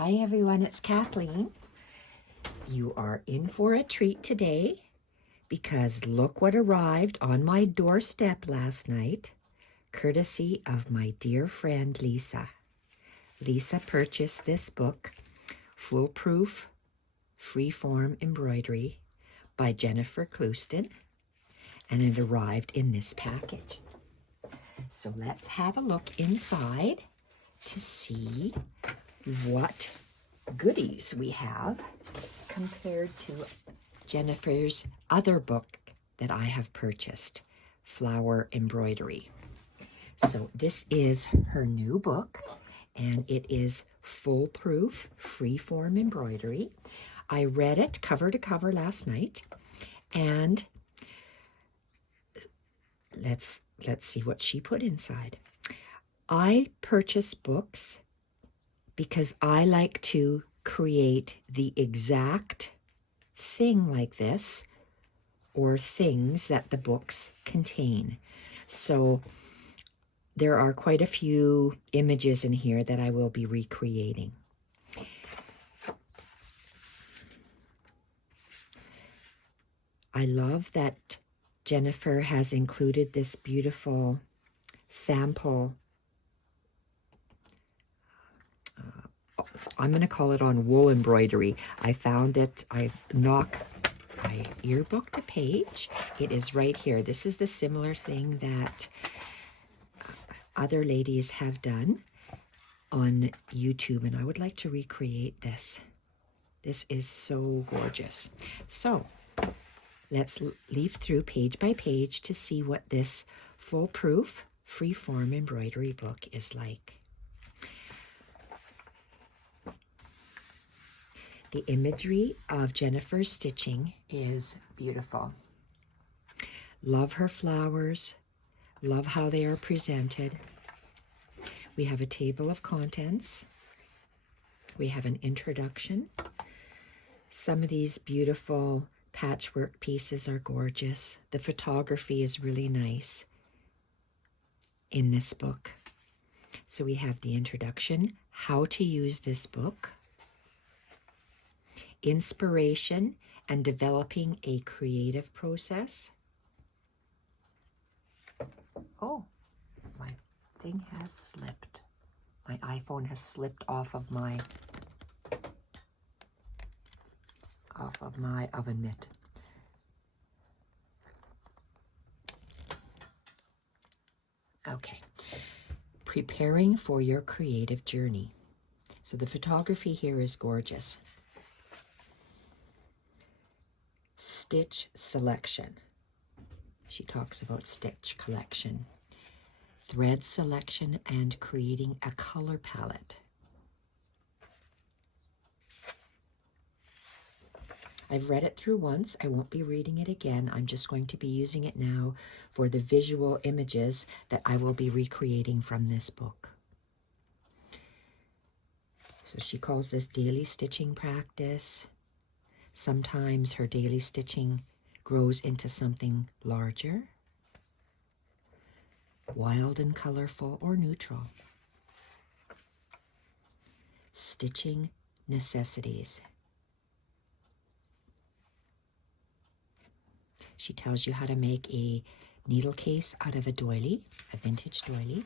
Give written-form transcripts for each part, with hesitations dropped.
Hi everyone, it's Kathleen. You are in for a treat today because look what arrived on my doorstep last night, courtesy of my dear friend Lisa. Lisa purchased this book, Foolproof Freeform Embroidery by Jennifer Clouston, and it arrived in this package. So let's have a look inside to see what goodies we have compared to Jennifer's other book that I have purchased, Flower Embroidery. So this is her new book, and it is Foolproof Freeform Embroidery. I read it cover to cover last night, and let's see what she put inside. I purchase books because I like to create the exact thing like this or things that the books contain. So there are quite a few images in here that I will be recreating. I love that Jennifer has included this beautiful sample. I'm going to call it on wool embroidery. I found it. I earbooked a page. It is right here. This is the similar thing that other ladies have done on YouTube, and I would like to recreate this. This is so gorgeous. So let's leaf through page by page to see what this foolproof freeform embroidery book is like. The imagery of Jennifer's stitching is beautiful. Love her flowers. Love how they are presented. We have a table of contents. We have an introduction. Some of these beautiful patchwork pieces are gorgeous. The photography is really nice in this book. So we have the introduction, how to use this book, inspiration and developing a creative process. Oh, my thing has slipped. My iPhone has slipped off of my oven mitt. Okay, preparing for your creative journey. So the photography here is gorgeous. Stitch selection. She talks about stitch collection, thread selection, and creating a color palette. I've read it through once. I won't be reading it again. I'm just going to be using it now for the visual images that I will be recreating from this book. So she calls this daily stitching practice. Sometimes her daily stitching grows into something larger, wild and colorful, or neutral. Stitching necessities. She tells you how to make a needle case out of a doily, a vintage doily.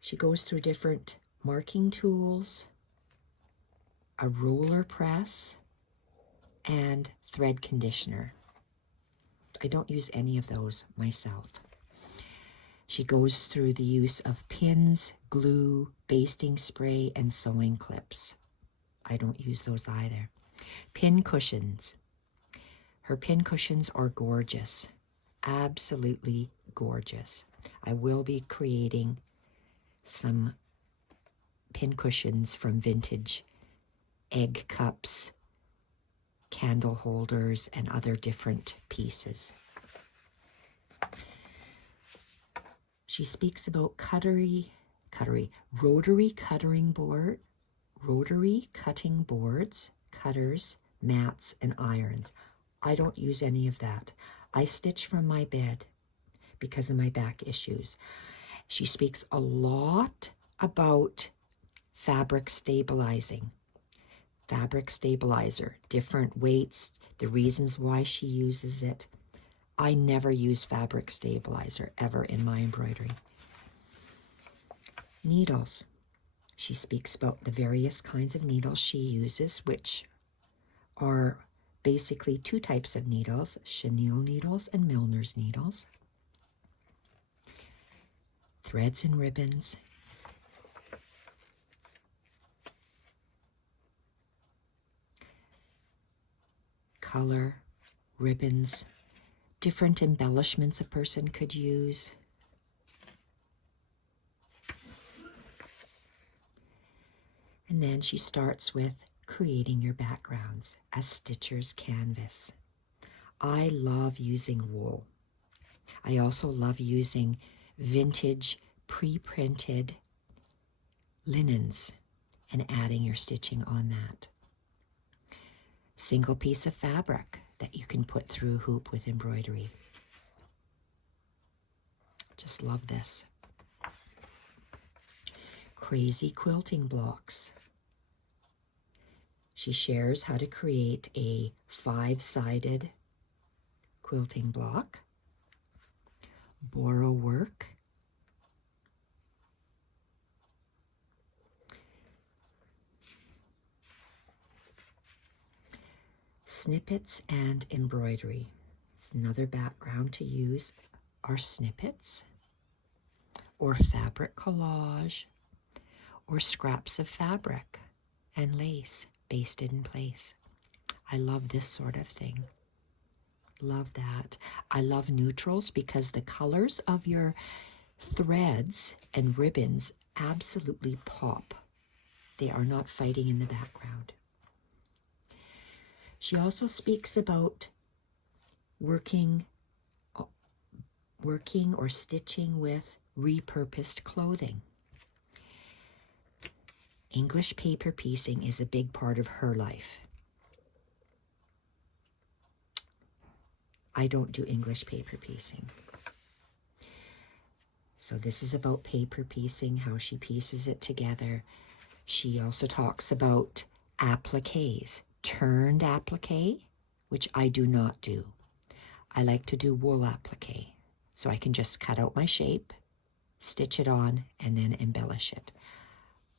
She goes through different marking tools, a roller press, and thread conditioner. I don't use any of those myself. She goes through the use of pins, glue, basting spray, and sewing clips. I don't use those either. Pin cushions. Her pin cushions are gorgeous, absolutely gorgeous. I will be creating some pin cushions from vintage egg cups, candle holders, and other different pieces. She speaks about rotary cutting boards, cutters, mats, and irons. I don't use any of that. I stitch from my bed because of my back issues. She speaks a lot about fabric stabilizing. Fabric stabilizer, different weights, the reasons why she uses it. I never use fabric stabilizer ever in my embroidery. Needles. She speaks about the various kinds of needles she uses, which are basically two types of needles, chenille needles and milliner's needles. Threads and ribbons. Color, ribbons, different embellishments a person could use. And then she starts with creating your backgrounds, a stitcher's canvas. I love using wool. I also love using vintage pre-printed linens and adding your stitching on that. Single piece of fabric that you can put through hoop with embroidery. Just love this. Crazy quilting blocks. She shares how to create a 5-sided quilting block. Borrow work. Snippets and embroidery. It's another background to use are snippets or fabric collage or scraps of fabric and lace basted in place. I love this sort of thing. Love that. I love neutrals because the colors of your threads and ribbons absolutely pop. They are not fighting in the background. She also speaks about working or stitching with repurposed clothing. English paper piecing is a big part of her life. I don't do English paper piecing. So this is about paper piecing, how she pieces it together. She also talks about appliques, turned applique, which I do not do. I like to do wool applique, so I can just cut out my shape, stitch it on, and then embellish it.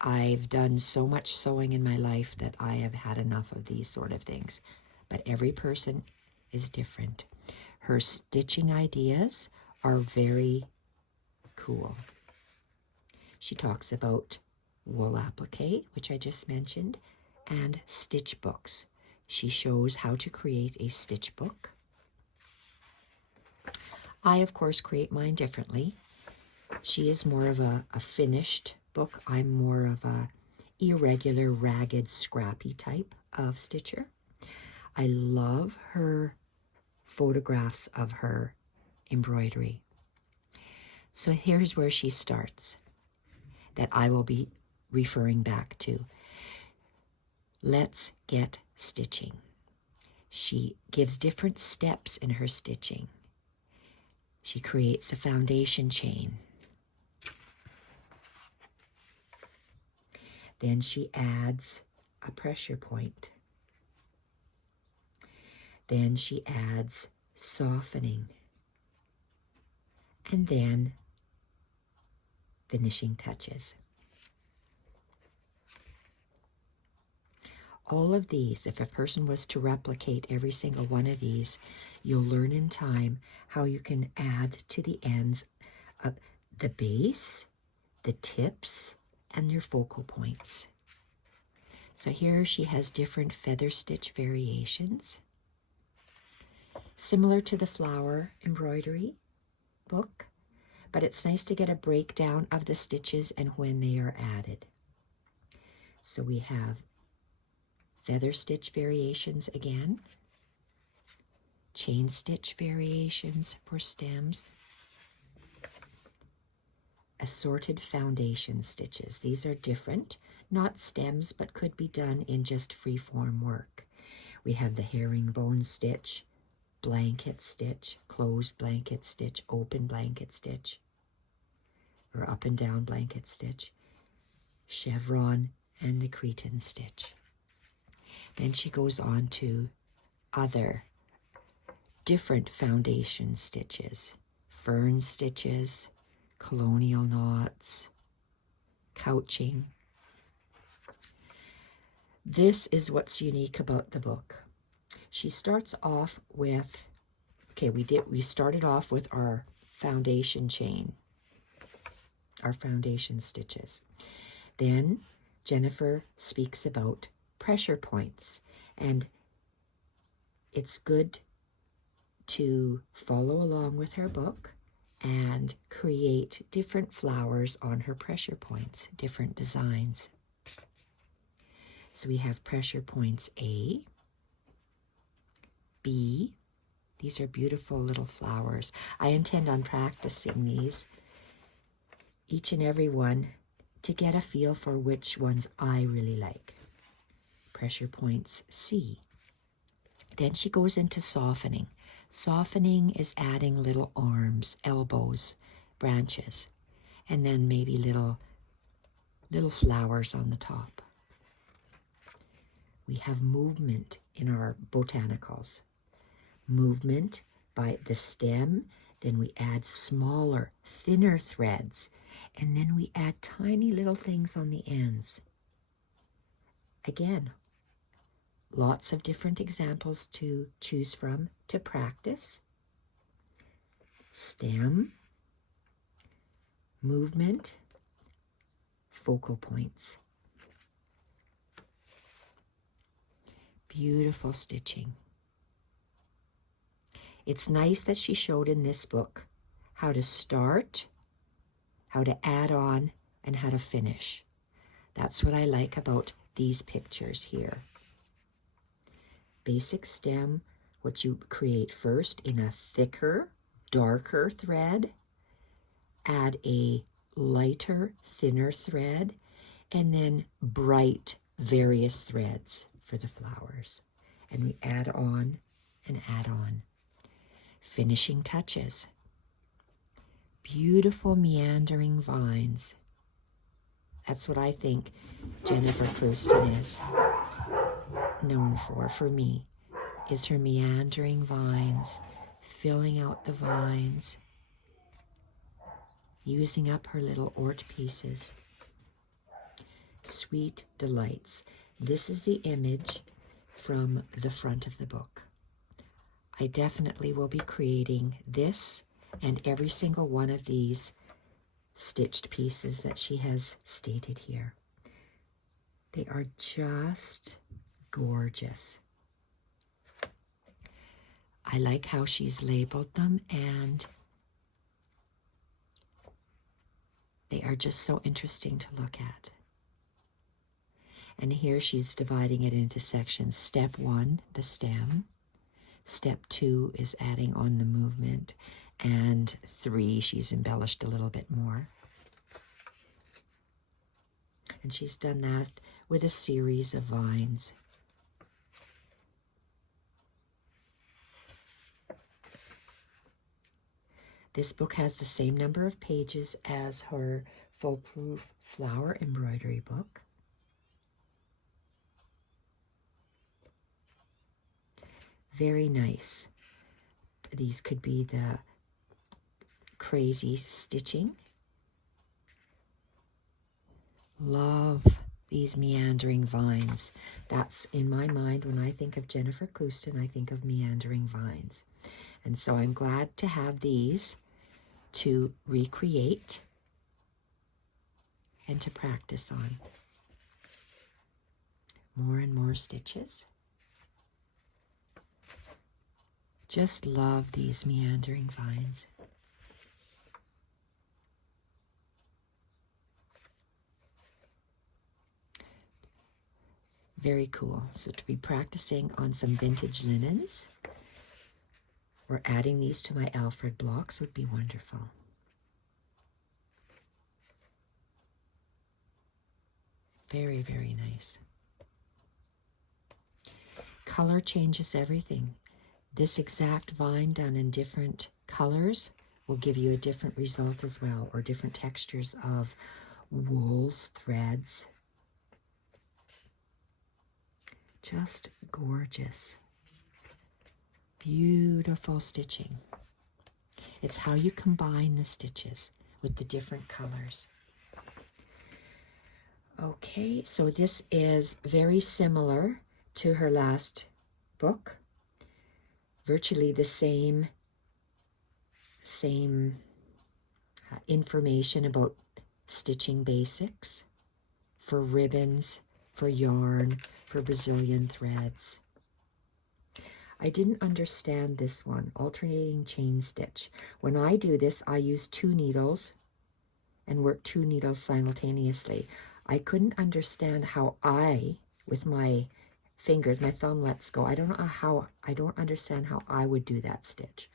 I've done so much sewing in my life that I have had enough of these sort of things, but every person is different. Her stitching ideas are very cool. She talks about wool applique, which I just mentioned, and stitch books. She shows how to create a stitch book. I, of course, create mine differently. She is more of a finished book. I'm more of a irregular, ragged, scrappy type of stitcher. I love her photographs of her embroidery. So here's where she starts, that I will be referring back to. Let's get stitching. She gives different steps in her stitching. She creates a foundation chain. Then she adds a pressure point. Then she adds softening. And then finishing touches. All of these, if a person was to replicate every single one of these, you'll learn in time how you can add to the ends of the base, the tips, and your focal points. So here she has different feather stitch variations, similar to the flower embroidery book, but it's nice to get a breakdown of the stitches and when they are added. So we have feather stitch variations again, chain stitch variations for stems, assorted foundation stitches. These are different, not stems, but could be done in just free-form work. We have the herringbone stitch, blanket stitch, closed blanket stitch, open blanket stitch, or up and down blanket stitch, chevron, and the cretonne stitch. Then she goes on to other different foundation stitches, fern stitches, colonial knots, couching. This is what's unique about the book. She starts off with, we started off with our foundation chain, our foundation stitches. Then Jennifer speaks about pressure points, and it's good to follow along with her book and create different flowers on her pressure points, different designs. So we have pressure points A, B. These are beautiful little flowers. I intend on practicing these, each and every one, to get a feel for which ones I really like. Pressure points C. Then she goes into softening. Softening is adding little arms, elbows, branches, and then maybe little flowers on the top. We have movement in our botanicals. Movement by the stem, then we add smaller, thinner threads, and then we add tiny little things on the ends. Again, lots of different examples to choose from to practice. Stem, movement, focal points. Beautiful stitching. It's nice that she showed in this book how to start, how to add on, and how to finish. That's what I like about these pictures here. Basic stem, what you create first in a thicker, darker thread, add a lighter, thinner thread, and then bright, various threads for the flowers. And we add on and add on. Finishing touches. Beautiful meandering vines. That's what I think Jennifer Clouston is known for me, is her meandering vines, filling out the vines, using up her little ort pieces. Sweet Delights. This is the image from the front of the book. I definitely will be creating this and every single one of these stitched pieces that she has stated here. They are just gorgeous. I like how she's labeled them, and they are just so interesting to look at. And here she's dividing it into sections. Step 1, the stem. Step 2 is adding on the movement. And 3, she's embellished a little bit more. And she's done that with a series of vines. This book has the same number of pages as her Foolproof Flower Embroidery book. Very nice. These could be the crazy stitching. Love these meandering vines. That's in my mind, when I think of Jennifer Clouston, I think of meandering vines. And so I'm glad to have these to recreate and to practice on. More and more stitches. Just love these meandering vines. Very cool. So to be practicing on some vintage linens or adding these to my Alfred blocks would be wonderful. Very, very nice. Color changes everything. This exact vine done in different colors will give you a different result as well, or different textures of wools, threads. Just gorgeous. Beautiful stitching. It's how you combine the stitches with the different colors. Okay, so this is very similar to her last book. Virtually the same information about stitching basics for ribbons, for yarn, for Brazilian threads. I didn't understand this one, alternating chain stitch. When I do this, I use 2 needles and work 2 needles simultaneously. I couldn't understand how I, with my fingers, my thumb lets go. I don't understand how I would do that stitch.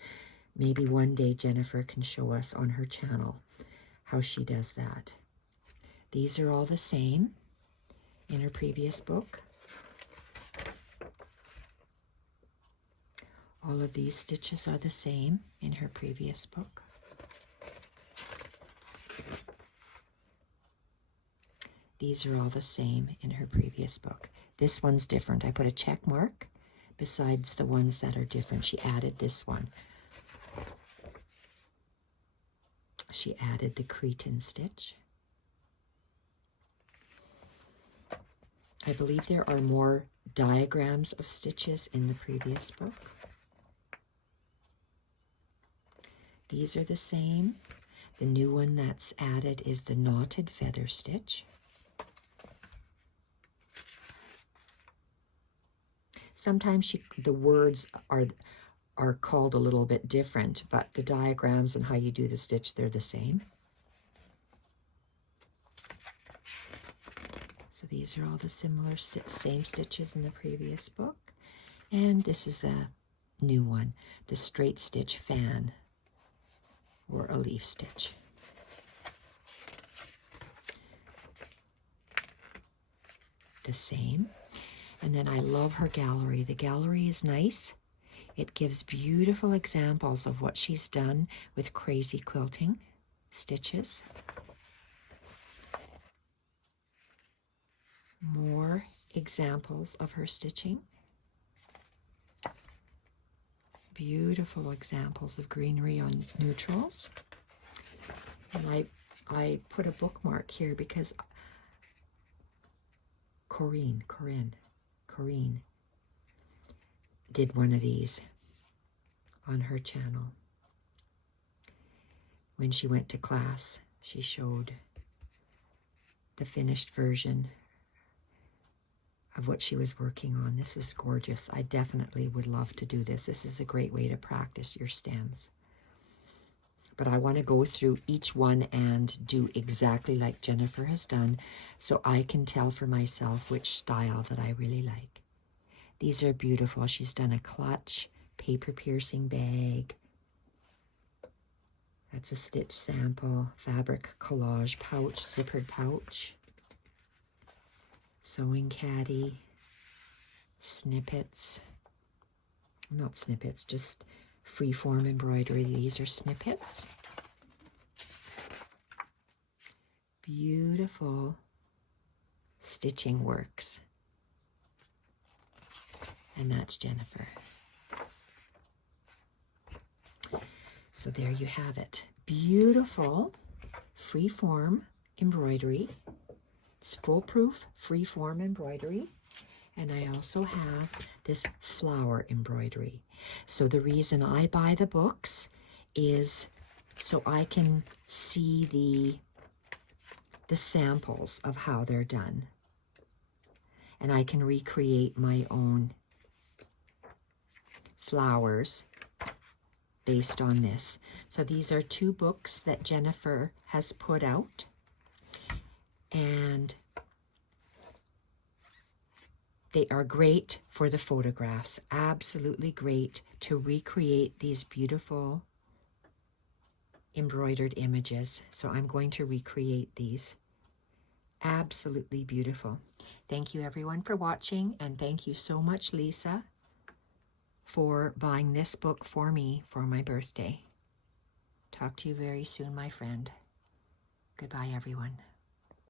Maybe one day Jennifer can show us on her channel how she does that. These are all the same in her previous book. All of these stitches are the same in her previous book. These are all the same in her previous book. This one's different. I put a check mark besides the ones that are different. She added this one. She added the Cretan stitch. I believe there are more diagrams of stitches in the previous book. These are the same. The new one that's added is the knotted feather stitch. Sometimes the words are called a little bit different, but the diagrams and how you do the stitch, they're the same. So these are all the similar same stitches in the previous book. And this is a new one, the straight stitch fan or a leaf stitch. The same. And then I love her gallery. The gallery is nice. It gives beautiful examples of what she's done with crazy quilting stitches. More examples of her stitching. Beautiful examples of greenery on neutrals. And I put a bookmark here because Corinne did one of these on her channel. When she went to class, she showed the finished version of what she was working on. This is gorgeous. I definitely would love to do this. This is a great way to practice your stems. But I want to go through each one and do exactly like Jennifer has done so I can tell for myself which style that I really like. These are beautiful. She's done a clutch, paper piercing bag. That's a stitch sample, fabric collage pouch, zippered pouch, sewing caddy, snippets, not snippets, just freeform embroidery. These are snippets. Beautiful stitching works. And that's Jennifer. So there you have it. Beautiful freeform embroidery. It's foolproof freeform embroidery. And I also have this flower embroidery. So the reason I buy the books is so I can see the samples of how they're done. And I can recreate my own flowers based on this. So these are 2 books that Jennifer has put out. And they are great for the photographs, absolutely great to recreate these beautiful embroidered images. So I'm going to recreate these. Absolutely beautiful. Thank you everyone for watching, and thank you so much, Lisa, for buying this book for me for my birthday. Talk to you very soon, my friend. Goodbye, everyone.